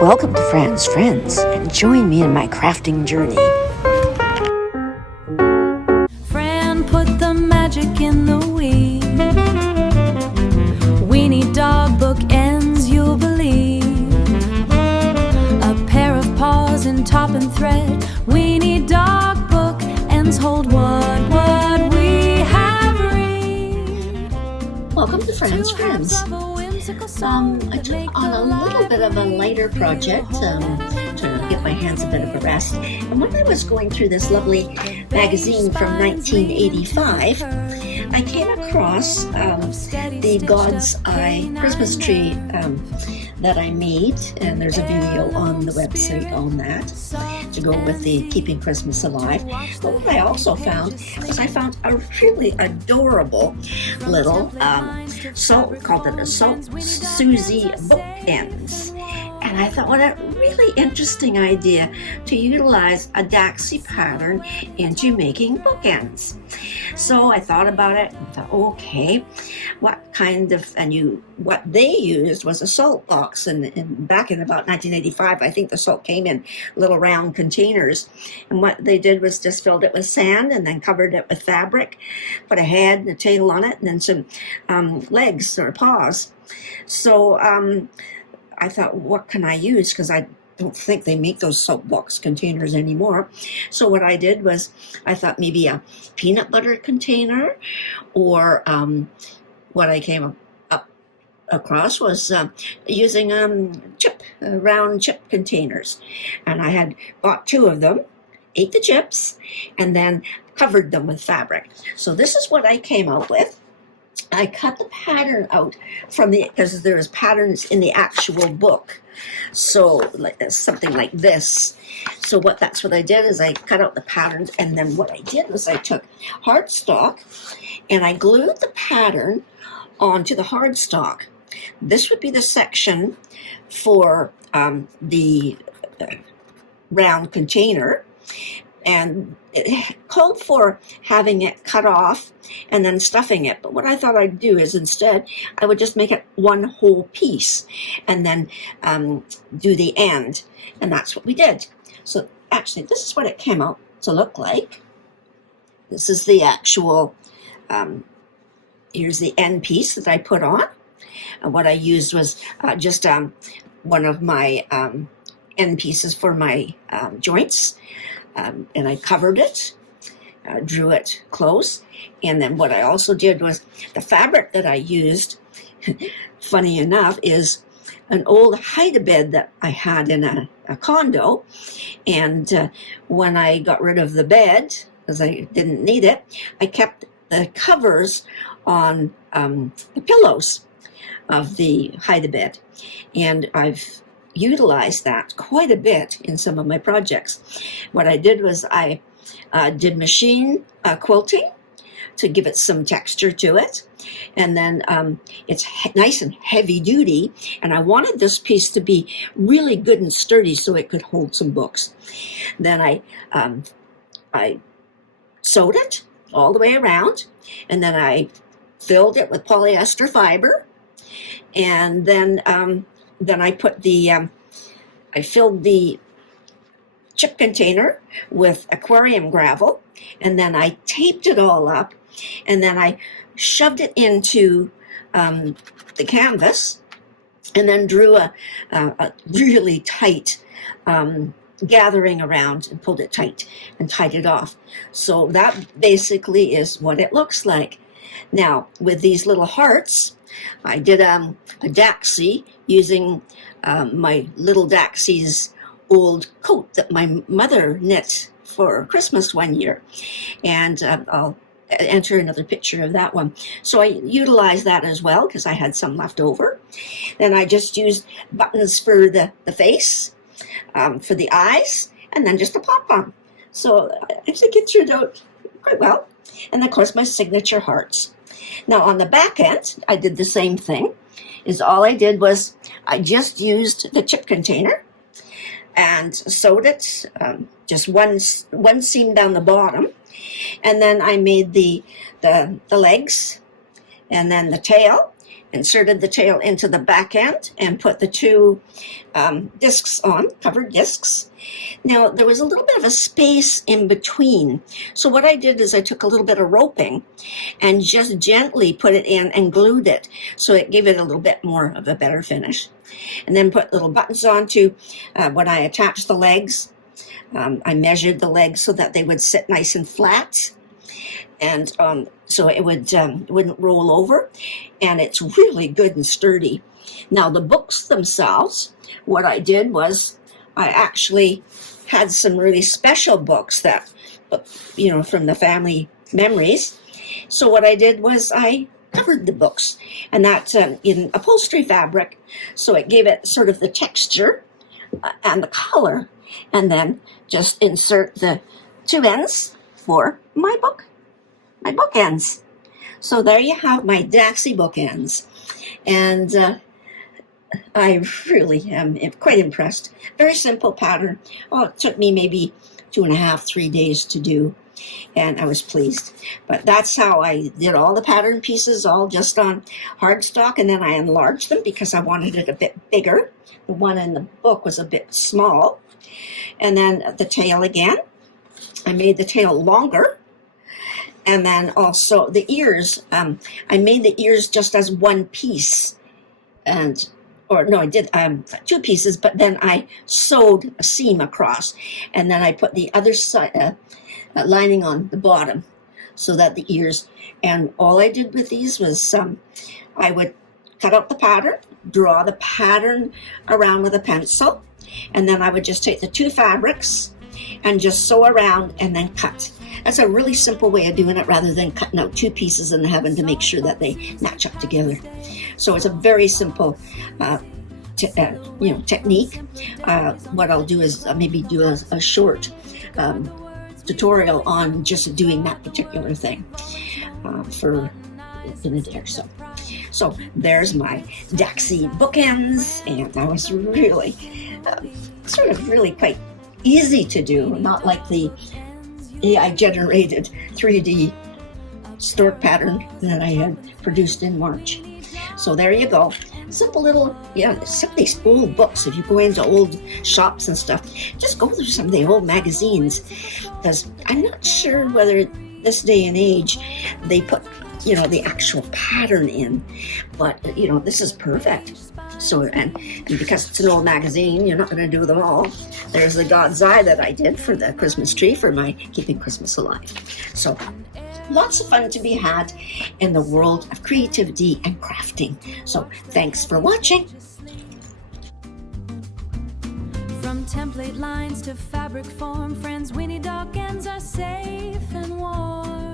Welcome to Fran's Friends, and join me in my crafting journey. Fran put the magic in the weed. Weenie dog bookends, you'll believe. A pair of paws in top and thread. Weenie dog bookends hold what we have read. Welcome to Fran's Friends. I took on a little bit of a lighter project to get my hands a bit of a rest. And when I was going through this lovely magazine from 1985, I came across the God's Eye Christmas tree that I made, and there's a video on the website on that to go with the Keeping Christmas Alive. But what I also found was I found a really adorable little called it a Saltbox Suzie Bookends. And I thought, what a really interesting idea to utilize a Daxi pattern into making bookends. So I thought about it and thought, okay, what they used was a salt box. And back in about 1985, I think the salt came in little round containers. And what they did was just filled it with sand and then covered it with fabric, put a head and a tail on it, and then some legs or paws. So I thought, what can I use? Because I don't think they make those soap box containers anymore. So what I did was I thought maybe a peanut butter container, or what I came across was using round chip containers. And I had bought 2 of them, ate the chips, and then covered them with fabric. So this is what I came out with. I cut the pattern out because there's patterns in the actual book. So something like this. So that's what I did is I cut out the patterns, and then what I did was I took hardstock and I glued the pattern onto the hardstock. This would be the section for the round container. And it called for having it cut off and then stuffing it. But what I thought I'd do is instead, I would just make it one whole piece and then do the end. And that's what we did. So actually, this is what it came out to look like. This is the actual, here's the end piece that I put on. And what I used was just one of my end pieces for my joints. And I covered it, drew it close, and then what I also did was the fabric that I used, funny enough, is an old hide-a-bed that I had in a condo, and when I got rid of the bed, because I didn't need it, I kept the covers on the pillows of the hide-a-bed, and I've utilized that quite a bit in some of my projects. What I did was I did machine quilting to give it some texture to it, and then it's nice and heavy duty, and I wanted this piece to be really good and sturdy so it could hold some books. Then I sewed it all the way around, and then I filled it with polyester fiber, and then I put I filled the chip container with aquarium gravel, and then I taped it all up, and then I shoved it into the canvas, and then drew a really tight gathering around and pulled it tight and tied it off. So that basically is what it looks like. Now, with these little hearts, I did a Daxi using my little Daxi's old coat that my mother knit for Christmas one year. And I'll enter another picture of that one. So I utilized that as well because I had some left over. Then I just used buttons for the face, for the eyes, and then just a pop-on. So I think it turned out quite well. And of course my signature hearts. Now on the back end, I did the same thing. All I did was I just used the chip container and sewed it, just one seam down the bottom, and then I made the legs, and then the tail, inserted the tail into the back end and put the two discs on, covered discs. Now, there was a little bit of a space in between. So what I did is I took a little bit of roping and just gently put it in and glued it. So it gave it a little bit more of a better finish. And then put little buttons on to when I attached the legs. I measured the legs so that they would sit nice and flat. And so it wouldn't roll over, and it's really good and sturdy. Now the books themselves, what I did was I actually had some really special books that, from the family memories. So what I did was I covered the books, and that's in upholstery fabric, so it gave it sort of the texture and the color, and then just insert the two ends for my bookends. So there you have my Daxi bookends. And I really am quite impressed. Very simple pattern. Oh, it took me maybe 2.5, 3 days to do. And I was pleased. But that's how I did all the pattern pieces, all just on hardstock. And then I enlarged them because I wanted it a bit bigger. The one in the book was a bit small. And then the tail again. I made the tail longer. And then also the ears, I made the ears just as one piece. I did 2 pieces, but then I sewed a seam across. And then I put the other side lining on the bottom so that the ears, and all I did with these was I would cut out the pattern, draw the pattern around with a pencil, and then I would just take the 2 fabrics and just sew around and then cut. That's a really simple way of doing it rather than cutting out 2 pieces and having to make sure that they match up together. So it's a very simple technique. What I'll do is maybe do a short tutorial on just doing that particular thing for in a day or so. So there's my Daxi bookends, and that was really really quite easy to do, not like the AI generated 3D stork pattern that I had produced in March. So there you go. Simple little, some of these old books, if you go into old shops and stuff, just go through some of the old magazines, because I'm not sure whether this day and age they put, the actual pattern in, but, this is perfect. So, and because it's an old magazine, you're not going to do them all. There's the God's Eye that I did for the Christmas tree for my Keeping Christmas Alive. So lots of fun to be had in the world of creativity and crafting. So thanks for watching. From template lines to fabric form, friends, Weenie Bookends are safe and warm.